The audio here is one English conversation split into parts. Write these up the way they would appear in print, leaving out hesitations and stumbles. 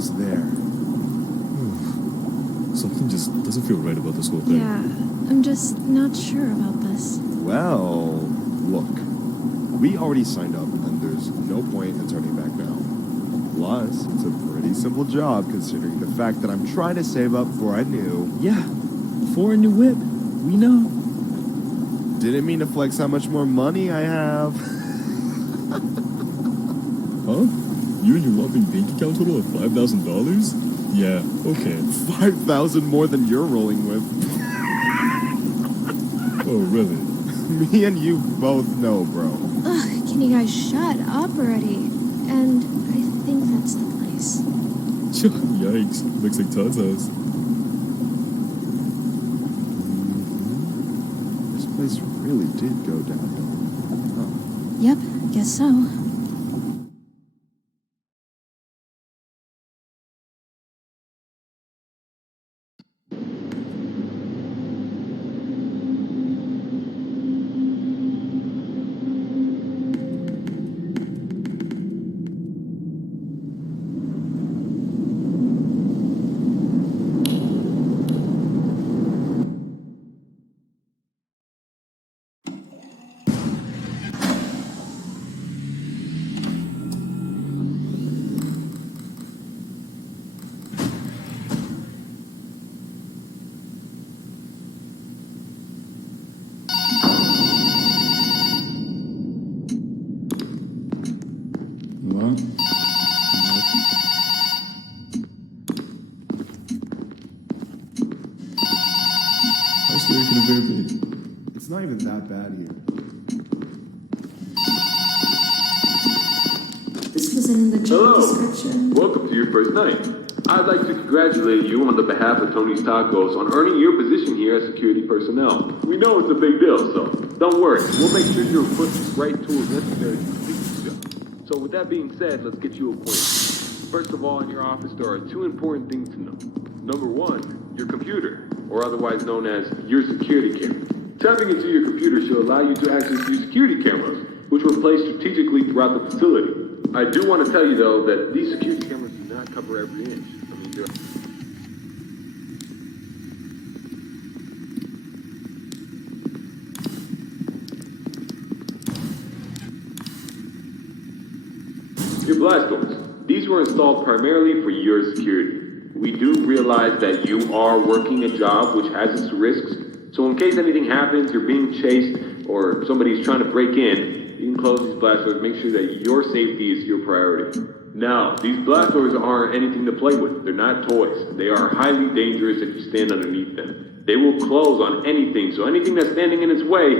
almost there. Something just doesn't feel right about this whole thing. Yeah, I'm just not sure about this. Well, look. We already signed up, and there's no point in turning back now. Plus, it's a pretty simple job, considering the fact that I'm trying to save up before I knew. Yeah, before a new whip. We know. Didn't mean to flex how much more money I have. Huh? You and your loving bank account total of $5,000? Yeah, okay. 5,000 more than you're rolling with. Oh, really? Me and you both know, bro. Ugh, can you guys shut up already? And I think that's the place. Yikes, looks like Todd's house. This place really did go downhill. Huh. Yep, guess so. How's the can a bear be? It's not even that bad here. This wasn't in the job description. Welcome to your first night. I'd like to congratulate you on the behalf of Tony's Tacos on earning your position here as security personnel. We know it's a big deal, so don't worry. We'll make sure you're equipped with the right tools necessary to complete the job. So with that being said, let's get you acquainted. First of all, in your office, there are two important things to know. Number 1, your computer, or otherwise known as your security camera. Tapping into your computer should allow you to access your security cameras, which were placed strategically throughout the facility. I do want to tell you though that these security cameras do not cover every inch. I mean, they're... Your blast doors. These were installed primarily for your security. We do realize that you are working a job which has its risks, so in case anything happens, you're being chased, or somebody's trying to break in, you can close these blast doors, make sure that your safety is your priority. Now, these blast doors aren't anything to play with. They're not toys. They are highly dangerous if you stand underneath them. They will close on anything, so anything that's standing in its way,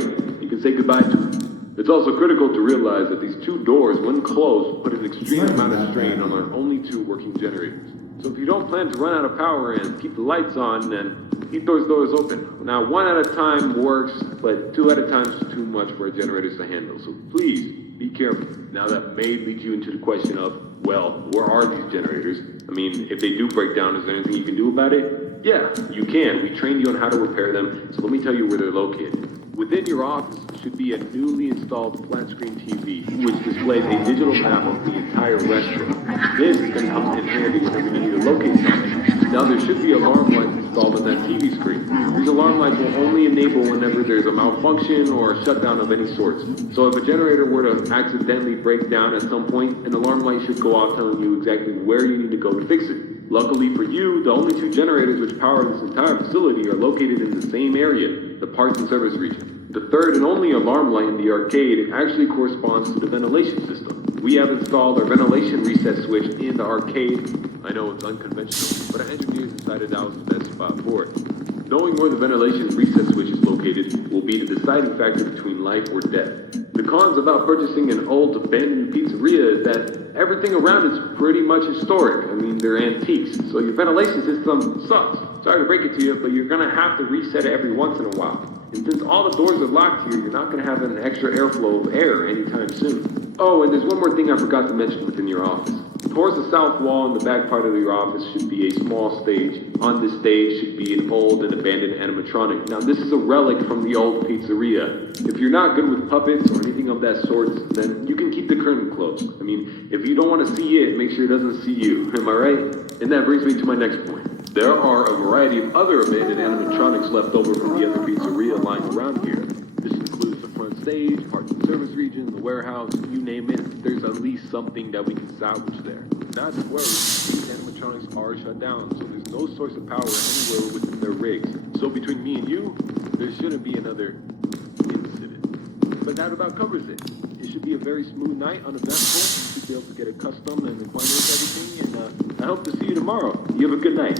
you can say goodbye to. It's also critical to realize that these 2 doors, when closed, put an extreme amount of strain on our only 2 working generators. So if you don't plan to run out of power and keep the lights on, then keep those doors open. Now, 1 at a time works, but 2 at a time is too much for our generators to handle. So please, be careful. Now that may lead you into the question of, well, where are these generators? I mean, if they do break down, is there anything you can do about it? Yeah, you can. We trained you on how to repair them, so let me tell you where they're located. Within your office should be a newly installed flat-screen TV, which displays a digital map of the entire restaurant. This is going to come in handy whenever you need to locate something. Now, there should be alarm lights installed on that TV screen. These alarm lights will only enable whenever there's a malfunction or a shutdown of any sort. So if a generator were to accidentally break down at some point, an alarm light should go off telling you exactly where you need to go to fix it. Luckily for you, the only 2 generators which power this entire facility are located in the same area, the parts and service region. The third and only alarm light in the arcade actually corresponds to the ventilation system. We have installed our ventilation reset switch in the arcade. I know it's unconventional, but our engineers decided that was the best spot for it. Knowing where the ventilation reset switch is located will be the deciding factor between life or death. The cons about purchasing an old abandoned pizzeria is that everything around it's pretty much historic. I mean, they're antiques, so your ventilation system sucks. Sorry to break it to you, but you're gonna have to reset it every once in a while. And since all the doors are locked here, you're not gonna have an extra airflow of air anytime soon. Oh, and there's one more thing I forgot to mention within your office. Towards the south wall in the back part of your office should be a small stage. On this stage should be an old and abandoned animatronic. Now, this is a relic from the old pizzeria. If you're not good with puppets or anything of that sort, then you can keep the curtain closed. I mean, if you don't want to see it, make sure it doesn't see you. Am I right? And that brings me to my next point. There are a variety of other abandoned animatronics left over from the other pizzeria lying around here. This includes the front stage, parts and service region, the warehouse, you name it. There's at least something that we can salvage there. Not to worry, these animatronics are shut down, so there's no source of power anywhere within their rigs. So between me and you, there shouldn't be another incident. But that about covers it. It should be a very smooth night, uneventful. You should be able to get accustomed and acquainted with everything, and I hope to see you tomorrow. You have a good night.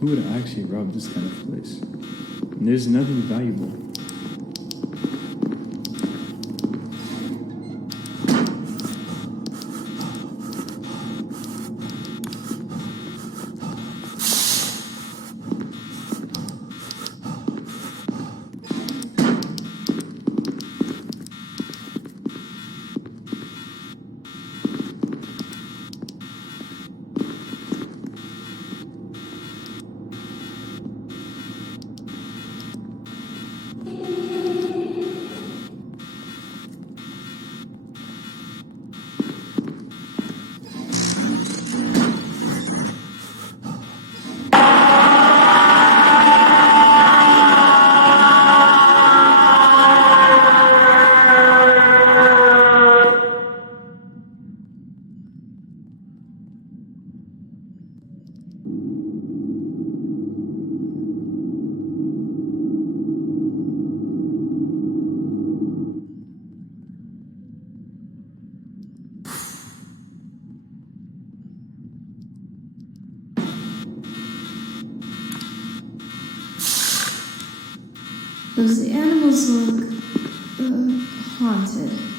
Who would actually rob this kind of place? And there's nothing valuable. Those animals look haunted.